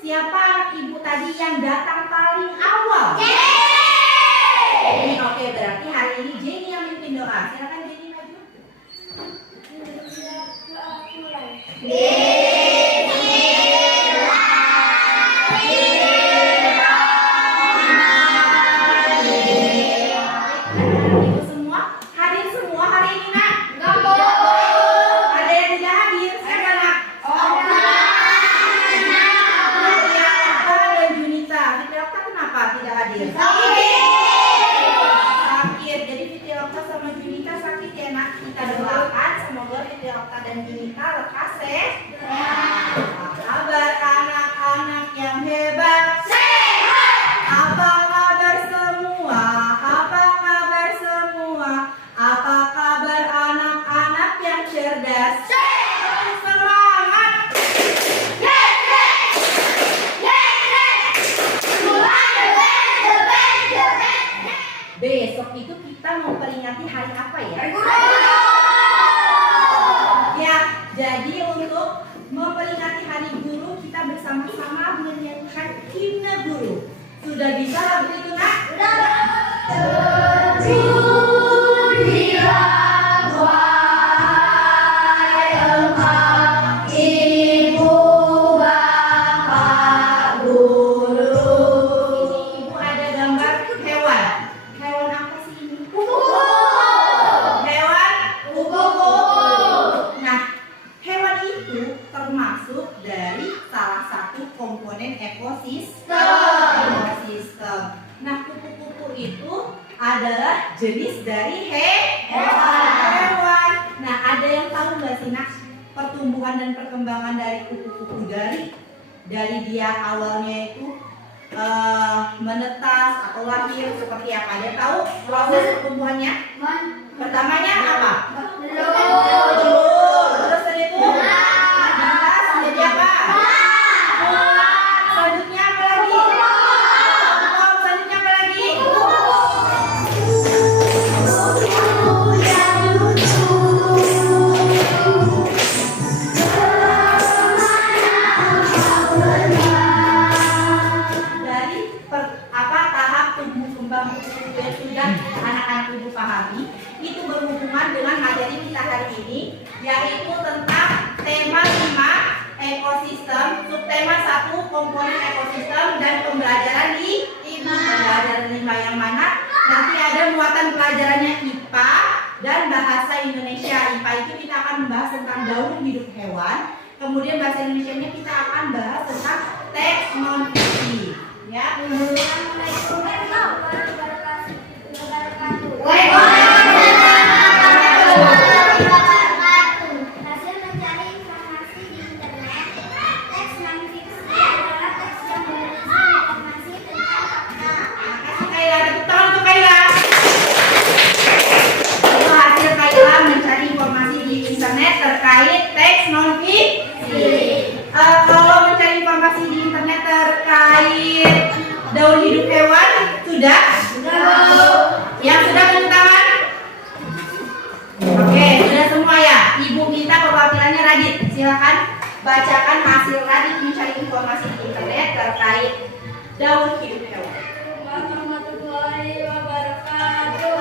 siapa anak ibu tadi yang datang paling awal? Oke, berarti hari ini Jenny yang mimpin doa. Silakan Jenny maju. Ibu semua hadir semua hari ini, nak? Ada yang tidak hadir? Siapa, nak? Fitri Okta dan Junita. Fitri Okta kenapa tidak hadir? Sakit. Jadi Fitri Okta sama Junita sakit ya, nak? Kita doakan semoga Fitri Okta dan Junita lekas sehat. Apa kabar anak-anak yang hebat? Apa kabar semua? Apa kabar semua? Apa kabar anak-anak yang cerdas? Semangat! Besok itu kita mau peringati hari apa ya? Ya, jadi untuk memperingati hari guru kita bersama-sama menyanyikan himne guru. Sudah bisa lagu itu, nak? Terpujilah wahai engkau, ibu bapak guru. Ini ibu ada gambar hewan. Hewan apa sih ini? Hewan kupu-kupu. Nah, hewan itu termasuk dari salah satu komponen ekosistem. Nah, kupu-kupu itu adalah jenis dari hewan. Nah, ada yang tahu nggak sih, nak, pertumbuhan dan perkembangan dari kupu-kupu dari dia awalnya itu menetas atau lahir seperti apa? Ada tahu proses pertumbuhannya? Pertamanya apa? Telur. Terus dari itu menetas menjadi apa? Ulat. Selanjutnya apa lagi? Selanjutnya apa lagi? Dari tahap tumbuh kembang kupu-kupu yang sudah anak-anak ibu pahami, itu berhubungan dengan materi kita hari ini, yaitu tentang tema 5 ekosistem, subtema 1 komponen ekosistem, dan pembelajaran 5. Pembelajaran 5 yang mana nanti ada muatan pelajarannya IPA dan bahasa Indonesia. IPA itu kita akan membahas tentang daur hidup hewan, kemudian bahasa Indonesianya kita akan bahas tentang teks non fiksi. Ya. Hasil mencari informasi di internet, teks non-fiksi adalah teks yang berisi informasi tentang fakta. Makasih Kaila, tepuk tangan untuk Kaila. Itu hasil Kaila mencari informasi di internet terkait teks non fiksi. Kalau mencari informasi di internet terkait daur hidup hewan sudah? Yang sudah tepuk tangan? Oke, sudah semua ya. Ibu minta perwakilannya Radit. Silakan bacakan hasil Radit mencari informasi di internet terkait daur hidup hewan. Warahmatullahi wabarakatuh.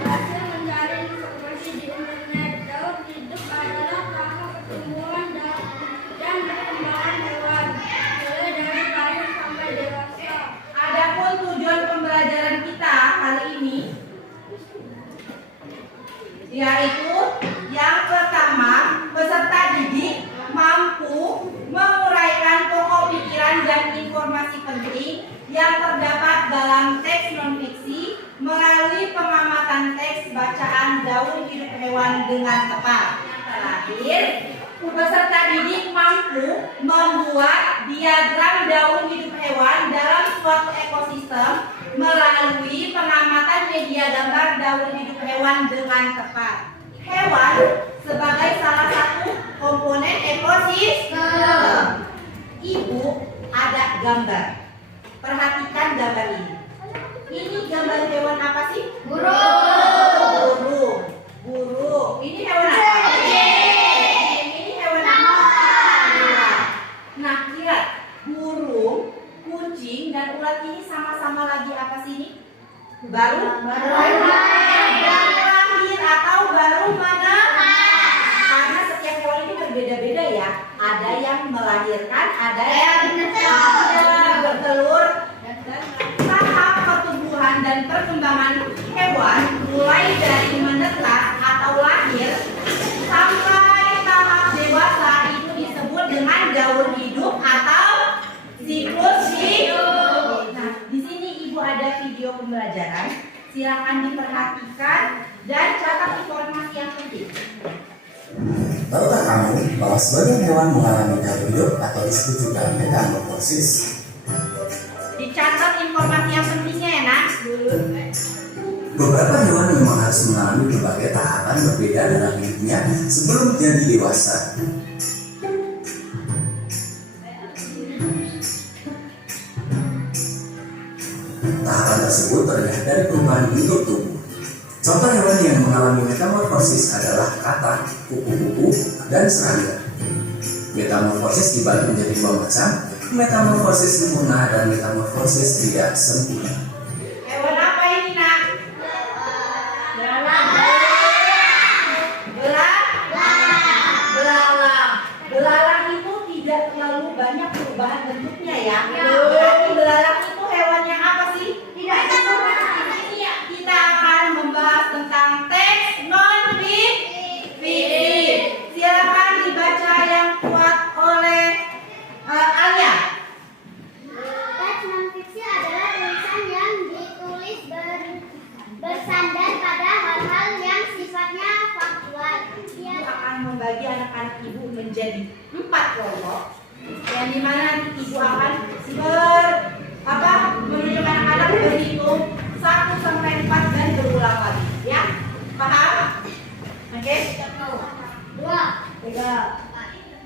Hasil mencari informasi di internet, daur hidup adalah tahap pertumbuhan dan perkembangan hewan, mulai dari lahir sampai dewasa. Adapun tujuan pembelajaran kita hari ini yaitu yang pertama, peserta didik mampu menguraikan pokok pikiran dan informasi penting yang terdapat dalam teks non-fiksi melalui pengamatan teks bacaan daur hidup hewan dengan tepat. Yang terakhir, peserta didik mampu membuat diagram daur hidup hewan dalam suatu ekosistem melalui pengamatan media gambar daur hidup hewan dengan tepat. Hewan sebagai salah satu komponen ekosistem. Ibu ada gambar. Perhatikan gambar ini. Ini gambar hewan apa sih? Burung. Burung. Ini hewan apa? lahir atau baru karena setiap hewan itu berbeda-beda ya. Ada yang melahirkan, ada yang bertelur. Tahap pertumbuhan dan perkembangan hewan mulai dari menetas atau lahir sampai tahap dewasa itu disebut dengan gaur hidup atau siklus hidup. Nah, di sini Ibu ada video pembelajaran. Silakan diperhatikan dan catat informasi yang penting. Tahukah kamu bahwa sebagian hewan mengalami gaur hidup atau disebut juga metamorfosis? Dicatat informasi yang pentingnya ya, Nak. Beberapa hewan memang harus mengalami berbagai tahapan berbeda dalam hidupnya sebelum menjadi dewasa. Tahapan tersebut terlihat dari perubahan bentuk tubuh. Contoh hewan yang mengalami metamorfosis adalah katak, kupu-kupu, dan serangga. Metamorfosis dibagi menjadi dua macam, metamorfosis sempurna dan metamorfosis tidak sempurna. Hewan apa ini, Nak? Belalang itu tidak terlalu banyak perubahan bentuknya ya. Berarti belalang itu hewan yang apa sih? Tidak sempurna. Kita akan membahas tentang teks non-fiksi. Silakan dibaca yang kuat oleh Alia. Teks non-fiksi adalah tulisan yang ditulis bersandar pada hal-hal yang sifatnya faktual. Ibu akan membagi anak-anak ibu menjadi 4 kelompok, yang dimana nanti ibu akan menunjuk anak-anak berhitung 1 sampai 4 dan berulang lagi, ya? Paham? Oke? 2.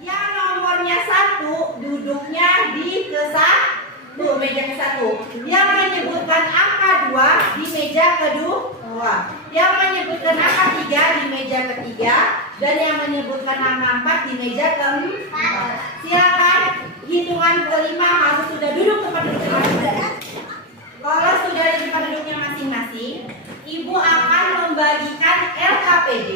Yang nomornya 1 duduknya di meja ke-1. Yang menyebutkan angka 2 di meja kedua. Yang menyebutkan angka 3 di meja ketiga. Dan yang menyebutkan angka 4 di meja keempat. Silakan hitungan kelima harus sudah duduk tempat duduknya masing-masing. Kalau sudah di tempat duduknya masing-masing, ibu akan membagikan LKPD.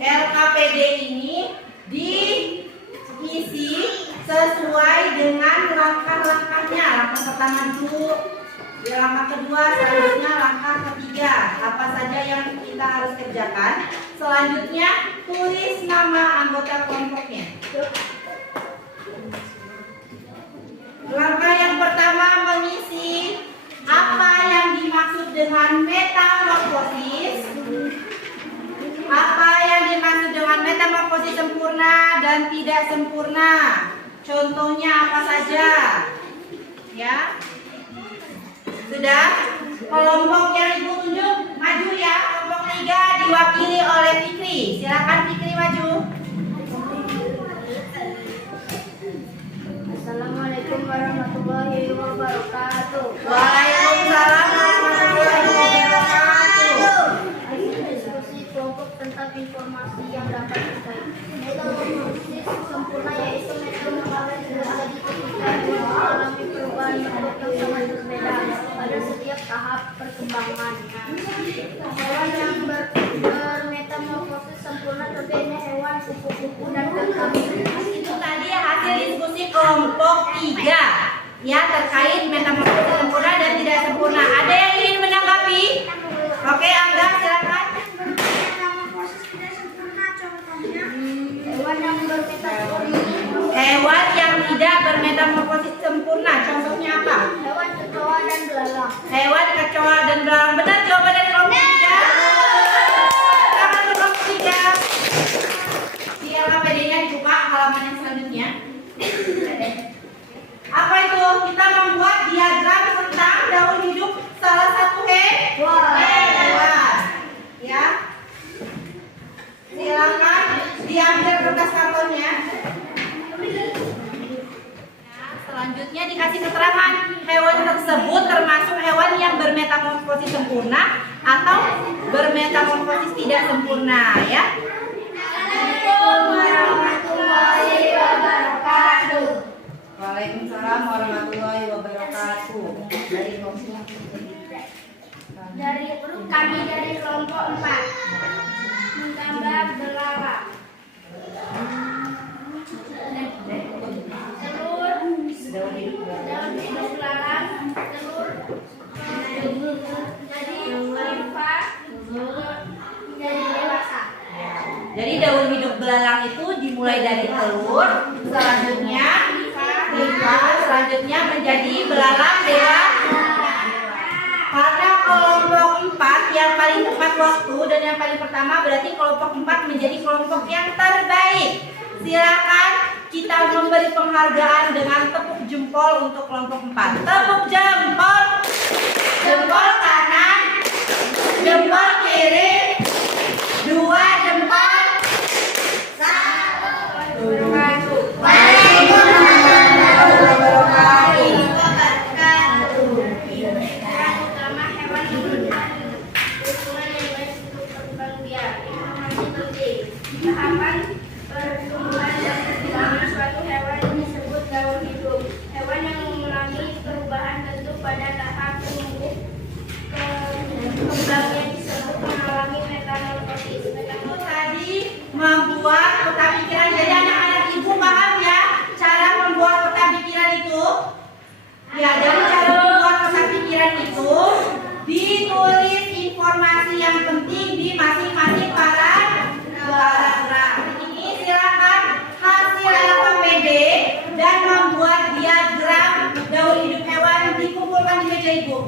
LKPD ini diisi sesuai dengan langkah-langkahnya. Langkah pertama dulu, langkah kedua, selanjutnya langkah ketiga. Apa saja yang kita harus kerjakan. Selanjutnya tulis nama anggota kelompoknya. Langkah yang pertama mengisi apa yang dimaksud dengan metamorfosis. Apa yang dimaksud dengan metamorfosis sempurna dan tidak sempurna? Contohnya apa saja? Ya, sudah. Kelompok yang ibu tunjuk maju ya. Kelompok 3 diwakili oleh Fikri. Silakan Fikri maju. Assalamualaikum warahmatullahi wabarakatuh. Waalaikumsalam warahmatullahi wabarakatuh. Diskusi kelompok tentang informasi yang dapat dikait. Metamorfosis sempurna yaitu metamorfosis terjadi ketika mengalami perubahan bentuk yang sangat berbeda pada setiap tahap perkembangannya. Hewan yang bermetamorfosis sempurna contohnya hewan kupu-kupu dan kakak. Itu tadi hasil diskusi kelompok 3 ya terkait metamorfosis sempurna dan tidak sempurna. Ada yang ingin menanggapi? Oke, Angga silakan. Metamorfosis tidak sempurna contohnya hewan yang Hewan yang tidak bermetamorfosis sempurna. Contohnya apa? hewan kecoa dan belalang. Hewan kecoa dan belalang. Benar jawaban dari kelompok 3. Tangan kelompok 3. Di LKPD-nya dibuka halaman yang selanjutnya. Apa itu? Kita membuat diagram tentang daun hidup salah satu hewan. Ya. Silakan diambil kertas kartonnya. Selanjutnya dikasih keterangan hewan tersebut termasuk hewan yang bermetamorfosis sempurna atau bermetamorfosis tidak sempurna ya. Assalamualaikum warahmatullahi wabarakatuh. 4. Menggambar belalang. Telur. Daun hidup belalang. Telur. Jadi limfa. Menjadi dewasa. Jadi daun hidup belalang itu dimulai dari telur, selanjutnya limfa, selanjutnya menjadi belalang dewasa. Karena kelompok 4 yang paling tepat waktu dan yang paling pertama, berarti kelompok 4 menjadi kelompok yang terbaik. Silakan kita memberi penghargaan dengan tepuk jempol untuk kelompok 4. Tepuk jempol. Jempol kanan, jempol kiri, 2 jempol. 1. Utama hewan hidup lingkungan yang baik untuk berkembang biak. Informasi penting. Tahapan pertumbuhan dan perkembangan suatu hewan disebut daun hidup. Hewan yang mengalami perubahan bentuk pada tahap tumbuh kembangnya disebut mengalami metamorfosis. Itu tadi membuat peta pikiran. Jadi anak-anak ibu paham ya cara membuat peta pikiran itu? Ya, dari cara membuat peta pikiran itu ditulis informasi yang penting di masing-masing paragraf. Ini silakan hasil LKPD dan membuat diagram daun hidup hewan dikumpulkan di meja ibu.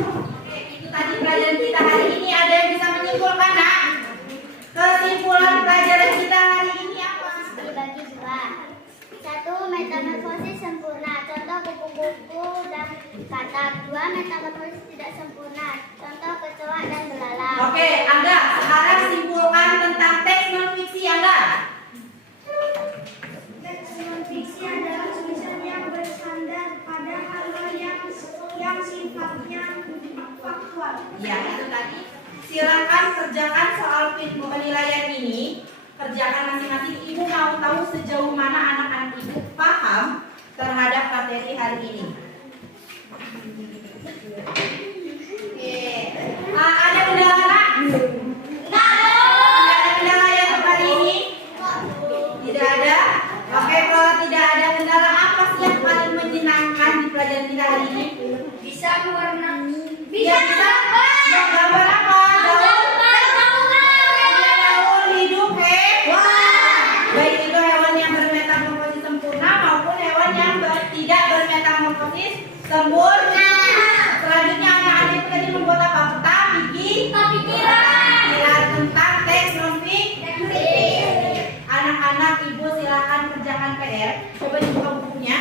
Oke, itu tadi pelajaran kita hari ini. Ada yang bisa menyimpulkan, nak? Kesimpulan pelajaran kita hari ini apa? Dibagi dua. 1. Metamorfosis sempurna. Contoh kupu-kupu dan katak. 2. Metamorfosis tidak sempurna. Contoh kecoa dan belalang. Oke, Angga, sekarang simpulkan tentang teks non-fiksi, Angga. Teks non-fiksi adalah tulisan yang bersandar pada hal-hal yang sifatnya faktual. Ya, itu tadi. Silakan kerjakan soal penilaian ini. Kerjakan masing-masing. Ibu mau tahu sejauh mana anak-anak ibu paham terhadap materi hari ini. Oke. Ada kendala, nak? Tidak ada kendala ya untuk hari ini? Tidak ada? Oke, kalau tidak ada kendala, apa sih yang paling menyenangkan di pelajaran kita hari ini? Bisa mewarna. Ya, bisa. Gambar apa? Daun hidup hewan. Baik itu hewan yang bermetamorfosis sempurna maupun hewan yang tidak bermetamorfosis sempurna. Selanjutnya anak-anak tadi membuat apa? Peta pikiran tentang teks non-fiksi. Anak-anak ibu silakan kerjakan PR. Coba dibuka bukunya.